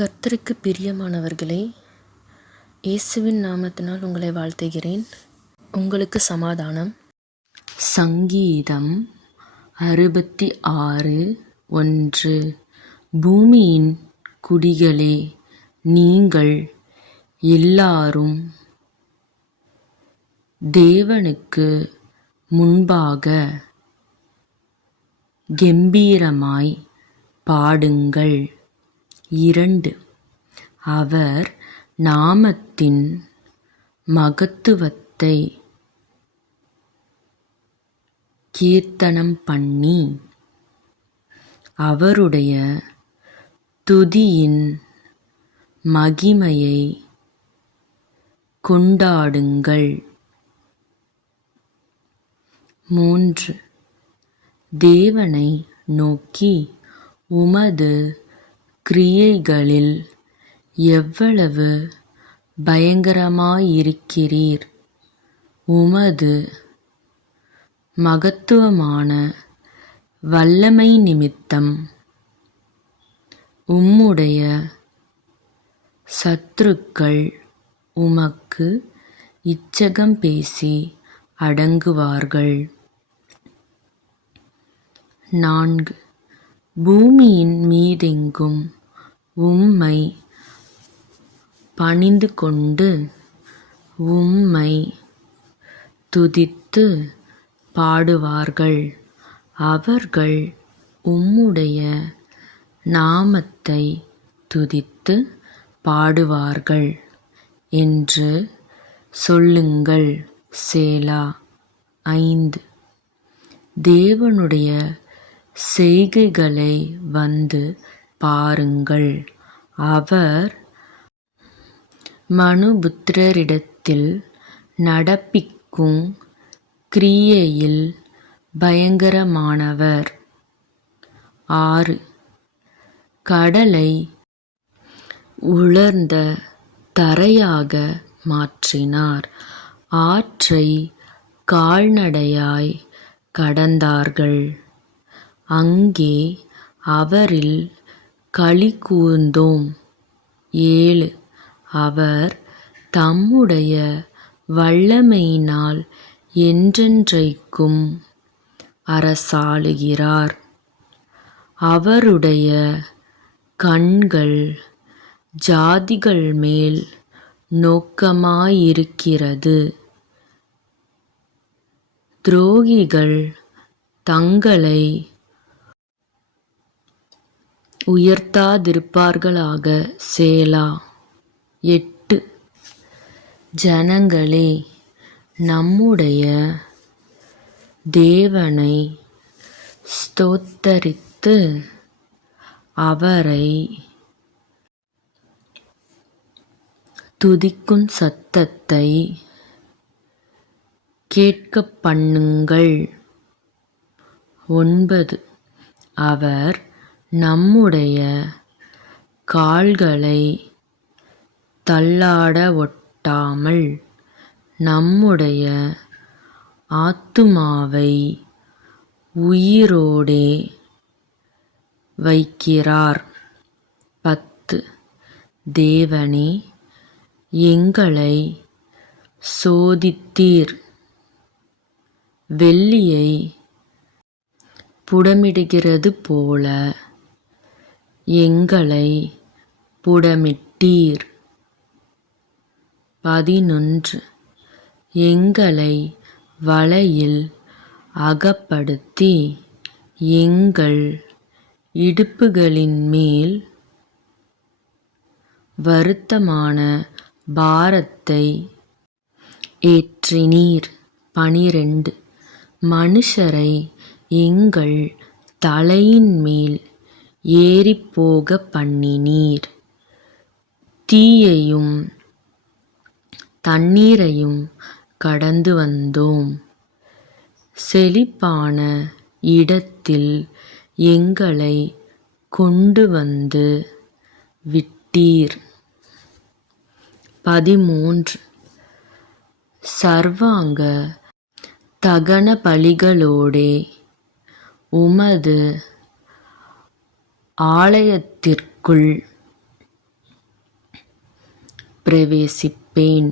கர்த்தருக்கு பிரியமானவர்களே, இயேசுவின் நாமத்தினால் உங்களை வாழ்த்துகிறேன். உங்களுக்கு சமாதானம். சங்கீதம் 66:1. பூமியின் குடிகளே, நீங்கள் எல்லாரும் தேவனுக்கு முன்பாக கெம்பீரமாய் பாடுங்கள். 2. அவர் நாமத்தின் மகத்துவத்தை கீர்த்தனம் பண்ணி அவருடைய துதியின் மகிமையை கொண்டாடுங்கள். 3. தேவனை நோக்கி, உமது கிரியைகளில் எவ்வளவு பயங்கரமாயிருக்கிறீர்! உமது மகத்துவமான வல்லமை நிமித்தம் உம்முடைய சத்துருக்கள் உமக்கு இச்சகம் பேசி அடங்குவார்கள். 4. பூமியின் மீதெங்கும் உம்மை பணிந்து கொண்டு உம்மை துதித்து பாடுவார்கள். அவர்கள் உம்முடைய நாமத்தை துதித்து பாடுவார்கள் என்று சொல்லுங்கள். சேலா. 5. தேவனுடைய செய்கைகளை வந்து பாருங்கள். அவர் மனுபுத்திரரிடத்தில் நடப்பிக்கும் கிரியையில் பயங்கரமானவர். 6. கடலை உலர்ந்த தரையாக மாற்றினார். ஆற்றை கால்நடையாய் கடந்தார்கள். அங்கே அவரில் களிகூர்ந்தோம். 7. அவர் தம்முடைய வல்லமையினால் என்றென்றைக்கும் அரசாளுகிறார். அவருடைய கண்கள் ஜாதிகள் மேல் நோக்கமாயிருக்கிறது. துரோகிகள் தங்களை உயர்த்தாதிருப்பார்களாக. சேலா. 8. ஜனங்களே, நம்முடைய தேவனை ஸ்தோத்தரித்து அவரை துதிக்கும் சத்தத்தை கேட்கப்பண்ணுங்கள். 9. அவர் நம்முடைய கால்களை தள்ளாட ஒட்டாமல் நம்முடைய ஆத்துமாவை உயிரோடே வைக்கிறார். 10. தேவனே, எங்களை சோதித்தீர். வெள்ளியை புடமிடுகிறது போல எங்களை புடமிட்டீர். 11. எங்களை வலையில் அகப்படுத்தி எங்கள் இடுப்புகளின் மேல் வருத்தமான பாரத்தை ஏற்றினீர். 12. மனுஷரை எங்கள் தலையின் மேல் ஏறிப்போக பண்ணினீர். தீயையும் தண்ணீரையும் கடந்து வந்தோம். செழிப்பான இடத்தில் எங்களை கொண்டு வந்து விட்டீர். 13. சர்வாங்க தகன பலிகளோடே உமது ஆலயத்திற்குள் பிரவேசிப்பேன்.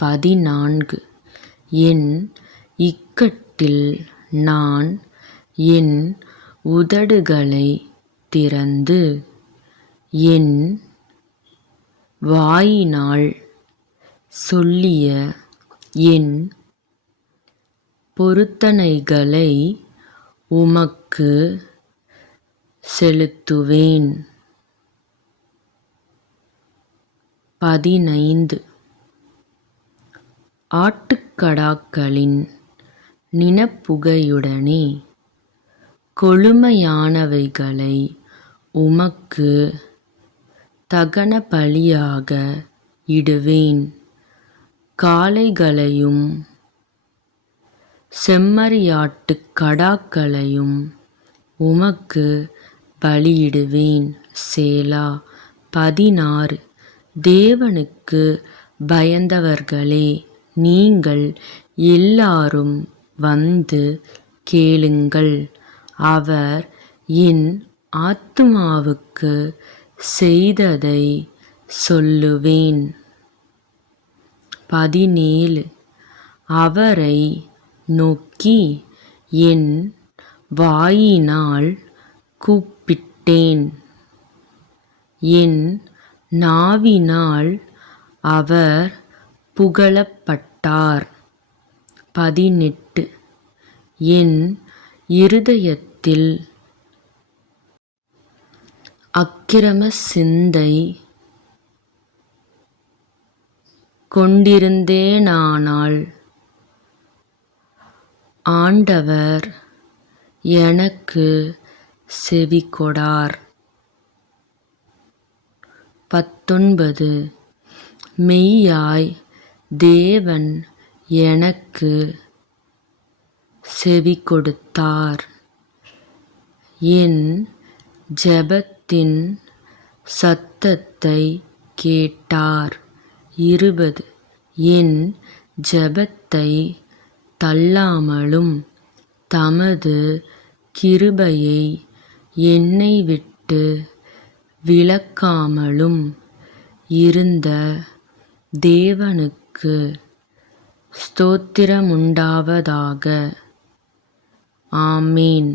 14 என் இக்கட்டில் நான் என் உதடுகளைத் திறந்து என் வாயினால் சொல்லிய என் பொருத்தனைகளை உமக்குச் செலுத்துவேன். 15 ஆட்டுக்கடாக்களின் நிணப்புகையுடனே கொழுமையானவைகளை உமக்குத் தகனபலியாக இடுவேன். காளைகளையும் செம்மறியாட்டுக் கடாக்களையும் உமக்குப் பலியிடுவேன். சேலா. 16 தேவனுக்குப் பயந்தவர்களே, நீங்கள் எல்லாரும் வந்து கேளுங்கள். அவர் என் ஆத்துமாவுக்குச் செய்ததைச் சொல்லுவேன். 17 அவரை நோக்கி என் வாயினால் கூப்பிட்டேன். என் நாவினால் அவர் புகழப்பட்டார். 18 என் இருதயத்தில் அக்கிரம சிந்தை கொண்டிருந்தேனானால் ஆண்டவர் எனக்குச் செவிகொடார். 19 மெய்யாய் தேவன் எனக்குச் செவிகொடுத்தார். என் ஜெபத்தின் சத்தத்தைக் கேட்டார். 20 என் ஜெபத்தைத் தள்ளாமலும் தமது கிருபையை என்னைவிட்டு விலக்காமலும் இருந்த தேவனுக்கு ஸ்தோத்திரமுண்டாவதாக. ஆமென்.